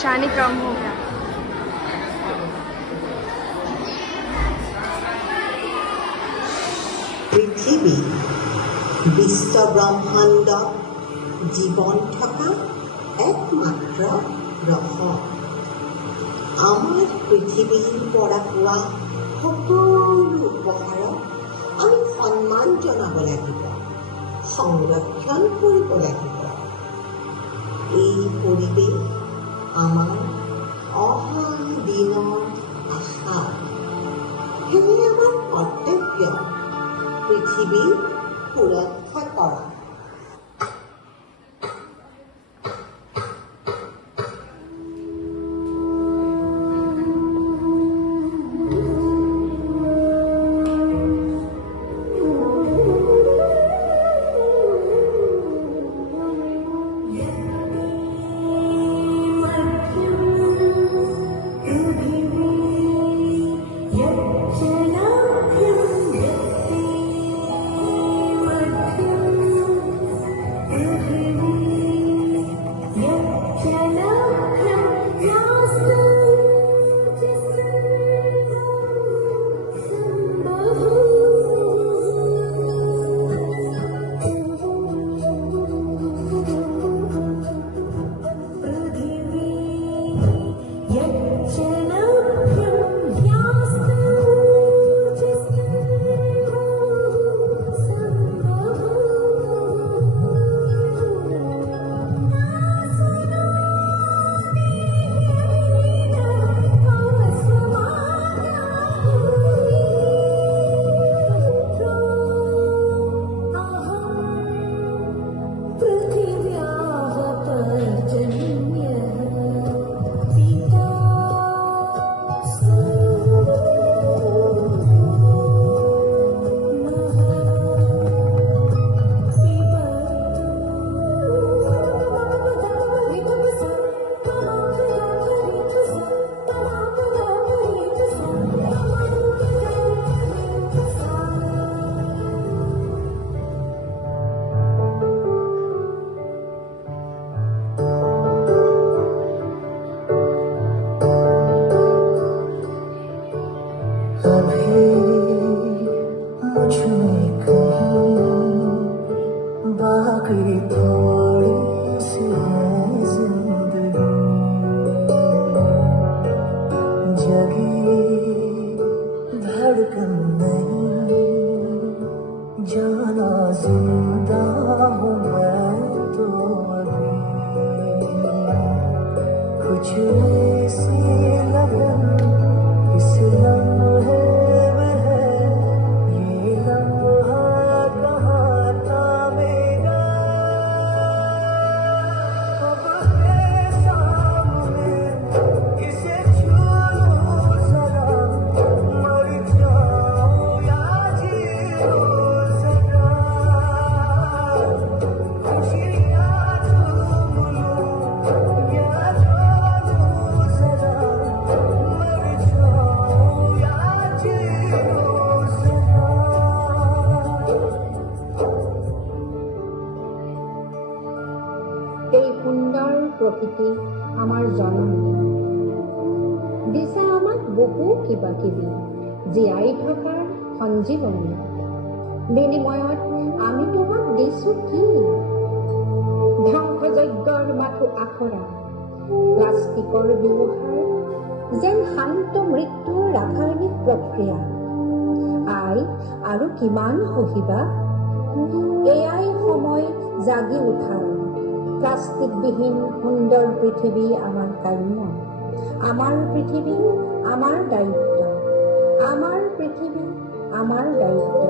रासायनिक काम हो गया। পৃথিৱী বিশ্ব ব্ৰহ্মাণ্ড জীৱন থকা একমাত্ৰ গ্ৰহ। আমাৰ পৃথিৱীৰ পৰা পোৱা সকলো উপহাৰক আমি সন্মান জনাব লাগিব, সংৰক্ষণ কৰিব লাগিব। এই পৰিৱেশ আমাৰ অহা দিনৰ আশা। সেয়ে আমাৰ কৰ্তব্য পৃথিৱী সুৰক্ষা কৰা। প্ৰকৃতি আমাৰ জন্মভূমি দিছে আমাক বহু কিবা কিবি জীয়াই থকাৰ সঞ্জীৱনী। বিনিময়ত আমি তোমাক দিছো কি? ধ্বংসযজ্ঞৰ মাথো আখৰা, প্লাষ্টিকৰ ব্যৱহাৰ যেন শান্ত মৃত্যুৰ ৰাসায়নিক প্ৰক্ৰিয়া। আই আৰু কিমান সহিবা? এয়াই সময় জাগি উঠাৰ। প্লাষ্টিকবিহীন সুন্দৰ পৃথিৱী আমাৰ কাম্য। আমাৰ পৃথিৱী আমাৰ দায়িত্ব। আমাৰ পৃথিৱী আমাৰ দায়িত্ব।